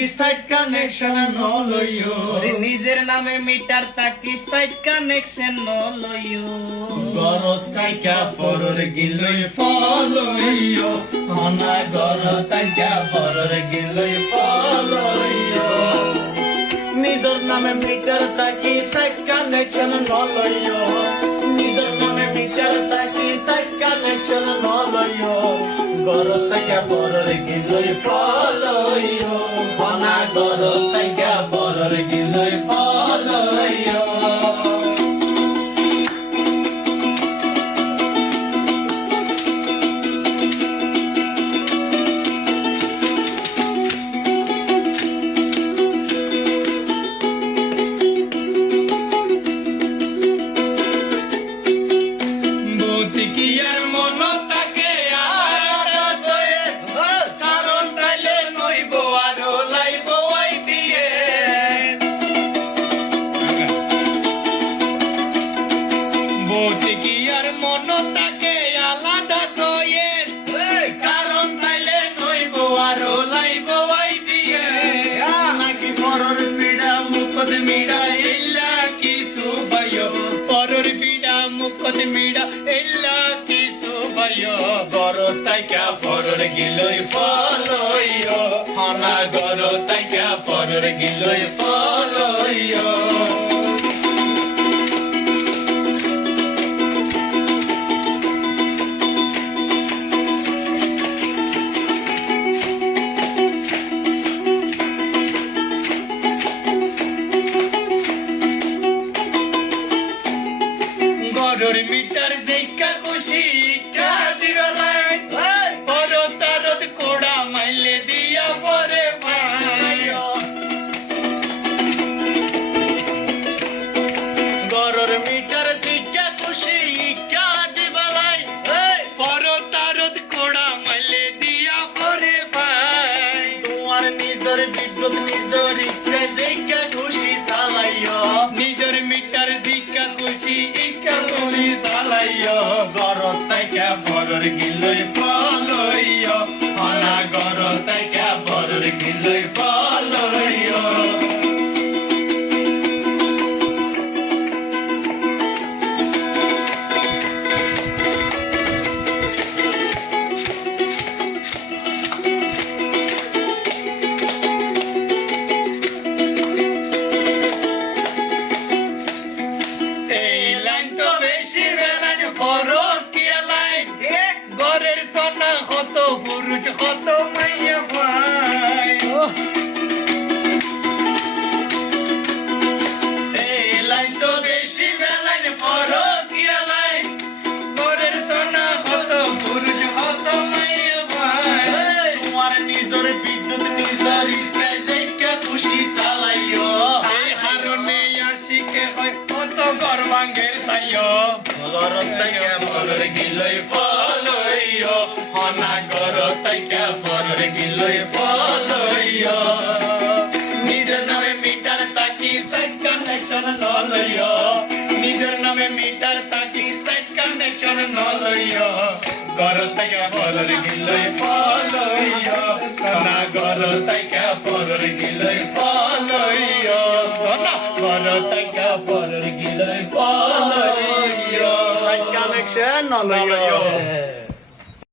side connection নলইও নিজের নামে metre তাকি সাইড কানেকশন নলইও গরজ কাইকা ফরর গিলই ফলইও হনা গরজ কাইকা ফরর গিলই ফলইও নিজের নামে মিটার তাকি সাইড কানেকশন নলইও নিজের নামে মিটার তাকি সাইড কানেকশন নলইও গরজ কাইকা ফরর গিলই ফলইও হনা গরজ কাইকা ফরর গিলই ফলইও মিডা এলা কিছু ভাইও গরো তাইকা ফরর গিলই ফলইও হনা গরো তাইকা ফরর গিলই ফলইও গরুর মিটার দেখা খুশি কা দিবালাই পর তারত কোড়া মাইলে দিয়া পরে ভাই গরুর মিটার দেখা খুশি কা দিবালাই পর তারত কোড়া মাইলে দিয়া পরে ভাই তোমার নিজের বিদ্যুৎ নিজের ইচ্ছে দেখা খুশি চালাইও নিজের মিটার দেখা খুশি ইকা লই চালাইও গরো তাইকা ফরর গিলই ফলইও হনা গরো তাইকা ফরর গিলই ফলইও পুরুষ কত মাইয়া ভাই এই লাইন তো বেশি বেলাইন ফরকিয়া লাইন ঘরের সোনা কত পুরুষ কত মাইয়া ভাই তোমার নিজের বিদ্যুৎ নিজের ইচ্ছে দেখা খুশি চালাইও এই হারনে আসিকে হয় কত গর্বাঙ্গের সাইও গরো তাইকা ফরর গিলই ফলইও হনা গরো তাইকা ফরর গিলই ফলইও নিজের নামে মিটার তাকি সাইড কানেকশন নলইও নিজের নামে মিটার তাকি সাইড কানেকশন নলইও গরো তাইকা ফরর গিলই ফলইও হনা গরো তাইকা ফরর গিলই ফলইও হনা গরো তাইকা ফরর গিলই ফলইও সাইড কানেকশন নলইও